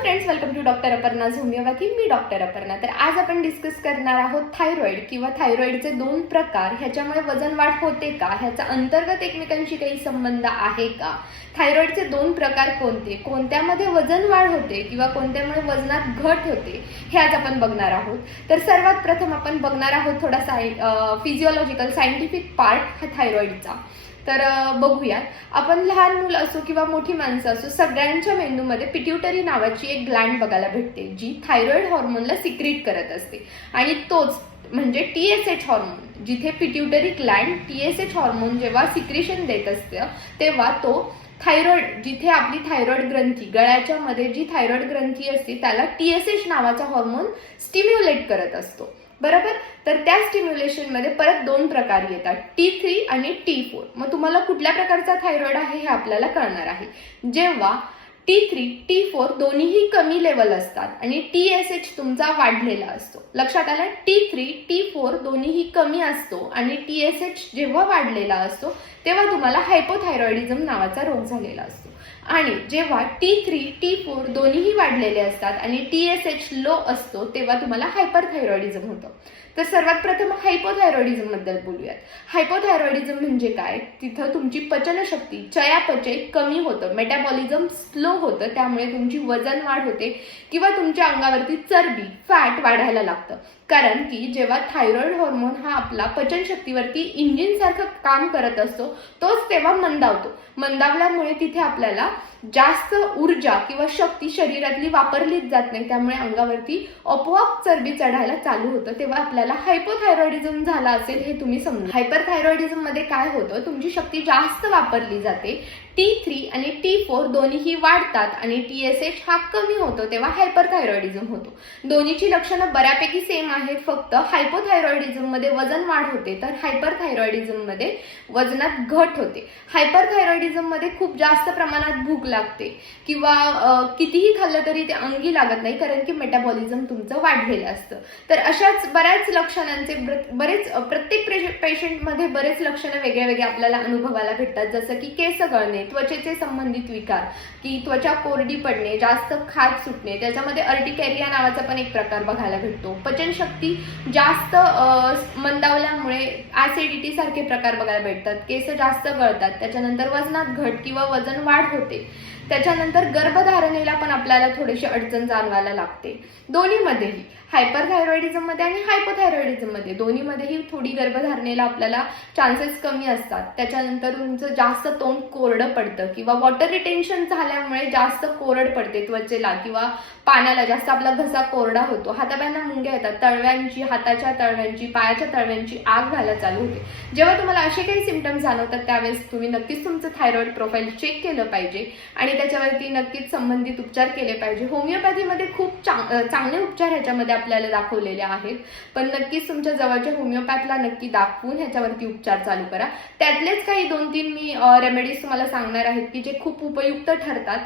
Friends welcome to doctor Aparna homeopathy me doctor Aparna तर आज आपण डिस्कस करणार आहोत थायरॉईड किंवा थायरॉईडचे दोन प्रकार. ह्याच्यामुळे वजन वाढ होते का? ह्याचा अंतर्गत एकमेकांशी काही संबंध आहे का? थायरॉईडचे दोन प्रकार कोणते? कोणत्यामध्ये वजन वाढ होते किंवा कोणत्यामुळे वजनात घट होते? हे आज आपण बघणार आहोत. तर सर्वात प्रथम आपण बघणार आहोत थोडा साय फिजिओलॉजिकल सायंटिफिक पार्ट हा थायरॉईडचा तर बघूयात. आपण लहान मुलं असो किंवा मोठी माणसं असो सगळ्यांच्या मेंदूमध्ये पिट्युटरी नावाची एक ग्लँड बघायला भेटते जी थायरॉइड हॉर्मोनला सिक्रीट करत असते. आणि तोच म्हणजे टी एस एच हॉर्मोन जिथे pituitary gland T S H hormone जेव्हा सिक्रिशन देत असतं तेव्हा तो थायरॉइड जिथे आपली थायरॉइड ग्रंथी गळ्याच्या मध्ये जी थायरॉइड ग्रंथी असते त्याला टी एस एच नावाचा हॉर्मोन स्टिम्युलेट करत असतो. बरोबर? तर त्या स्टिम्युलेशनमध्ये परत दोन प्रकार येतात. टी थ्री आणि टी फोर मग तुम्हाला कुठल्या प्रकारचा थायरॉइड आहे हे आपल्याला कळणार आहे. जेव्हा टी थ्री टी फोर दोन्हीही कमी लेवल असतात आणि टी एस एच तुमचा वाढलेला असतो. लक्षात आलं? टी थ्री टी फोर दोन्हीही कमी असतो आणि टी एस एच जेव्हा वाढलेला असतो तेव्हा तुम्हाला हायपोथायरॉइडिझम नावाचा रोग झालेला असतो. आणि जेव्हा टी थ्री टी फोर दोन्हीही वाढलेले असतात आणि टी एस एच लो असतो तेव्हा तुम्हाला हायपरथायरॉइडिझम होतं. तर सर्वात प्रथम हायपोथायरॉइडिझमबद्दल बोलूयात. हायपोथायरॉइडिझम म्हणजे काय? तिथं तुमची पचनशक्ती चयापचय कमी होतं मेटाबॉलिझम स्लो होतं त्यामुळे तुमची वजन वाढ होते किंवा तुमच्या अंगावरती चरबी फॅट वाढायला लागतं. कारण की जेव्हा थायरॉइड हॉर्मोन हा आपला पचनशक्तीवरती इंजिन सारखं काम करत असतो तोच तेव्हा मंदावतो. मंदावल्यामुळे तिथे आपल्याला जास्त ऊर्जा किंवा शक्ती शरीरातली वापरलीच जात नाही. त्यामुळे अंगावरती आपोआप चरबी चढायला चालू होतं. तेव्हा आपल्याला हायपोथायरॉइडिझम झाला असेल हे तुम्ही समजा हायपरथायरॉइडिझममध्ये काय होतं? तुमची शक्ती जास्त वापरली जाते. टी थ्री आणि टी फोर दोन्हीही वाढतात आणि टी एस एच हा कमी होतो तेव्हा हायपरथायरॉइडिझम होतो. दोन्हीची लक्षणं बऱ्यापैकी सेम आहेत फक्त हायपोथायरॉइडिझममध्ये वजन वाढ होते तर हायपरथायरॉइडिझममध्ये वजनात घट होते. हायपरथायरॉइडिझममध्ये खूप जास्त प्रमाणात भूक लागते किंवा कितीही खाल्लं तरी ते अंगी लागत नाही कारण की मेटाबॉलिझम तुमचं वाढलेलं असतं. तर अशाच बऱ्याच लक्षणांचे ब्र- बरेच प्रत्येक पेशंटमध्ये बरेच लक्षणं वेगळ्या वेगळ्या आपल्याला अनुभवायला भेटतात जसं की केस गळणे त्वचेचे संबंधित विकार की त्वचा कोरडी पडणे जास्त खाज सुटणे त्याच्यामध्ये अर्टिकॅरिया नावाचा पण एक प्रकार बघायला भेटतो. पचनशक्ती जास्त मंदावल्यामुळे ॲसिडिटी सारखे प्रकार बघायला भेटतात. केस जास्त गळतात त्याच्यानंतर वजनात घट किंवा वजन वाढ होते. त्याच्यानंतर गर्भधारणेला पण आपल्याला थोडीशी अडचण जाणवायला लागते. दोन्हीमध्येही हायपरथायरॉइडिझममध्ये आणि हायपोथायरॉइडिझममध्ये दोन्हीमध्येही थोडी गर्भधारणेला आपल्याला चान्सेस कमी असतात. त्याच्यानंतर तुमचं जास्त तोंड कोरडं पडतं किंवा वॉटर रिटेन्शन झाल्यामुळे जास्त कोरड पडते त्वचेला किंवा पाण्याला जास्त आपला घसा कोरडा होतो. हातापायांना मुंग्या येतात. तळव्यांची हाताच्या तळव्यांची पायाच्या तळव्यांची आग व्हायला चालू होते. जेव्हा तुम्हाला असे काही सिमटम्स जाणवतात त्यावेळेस तुम्ही नक्कीच तुमचं थायरॉइड प्रोफाईल चेक केलं पाहिजे आणि त्याच्यावरती नक्कीच संबंधित उपचार केले पाहिजे. होमिओपॅथीमध्ये खूप चांग- चांगले उपचार ह्याच्यामध्ये आपल्याला दाखवलेले आहेत. पण नक्कीच तुमच्या जवळच्या होमिओपॅथला नक्की दाखवून ह्याच्यावरती उपचार चालू करा. त्यातलेच काही दोन तीन मी रेमेडीज तुम्हाला सांगणार आहेत की जे खूप उपयुक्त ठरतात.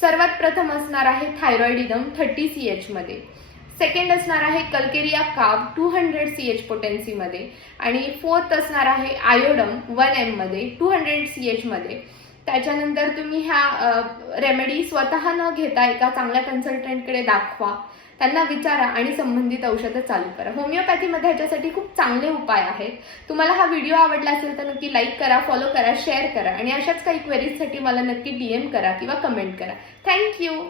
सर्वात प्रथम असणार आहे थायरॉइडिदम थर्टी सी एच मध्ये. सेकंड असणार आहे कल्केरिया काव टू हंड्रेड सी एच पोटेन्सीमध्ये आणि फोर्थ असणार आहे आयोडम वन एममध्ये टू हंड्रेड सी मध्ये. त्याच्यानंतर तुम्ही ह्या रेमेडी स्वतः न घेता एका चांगल्या कन्सल्टंटकडे दाखवा. त्यांना विचारा आणि संबंधित औषधं चालू करा. होमिओपॅथीमध्ये ह्याच्यासाठी खूप चांगले उपाय आहेत. तुम्हाला हा व्हिडिओ आवडला असेल तर नक्की लाईक करा फॉलो करा शेअर करा आणि अशाच काही क्वेरीजसाठी मला नक्की डीएम करा किंवा कमेंट करा. थँक्यू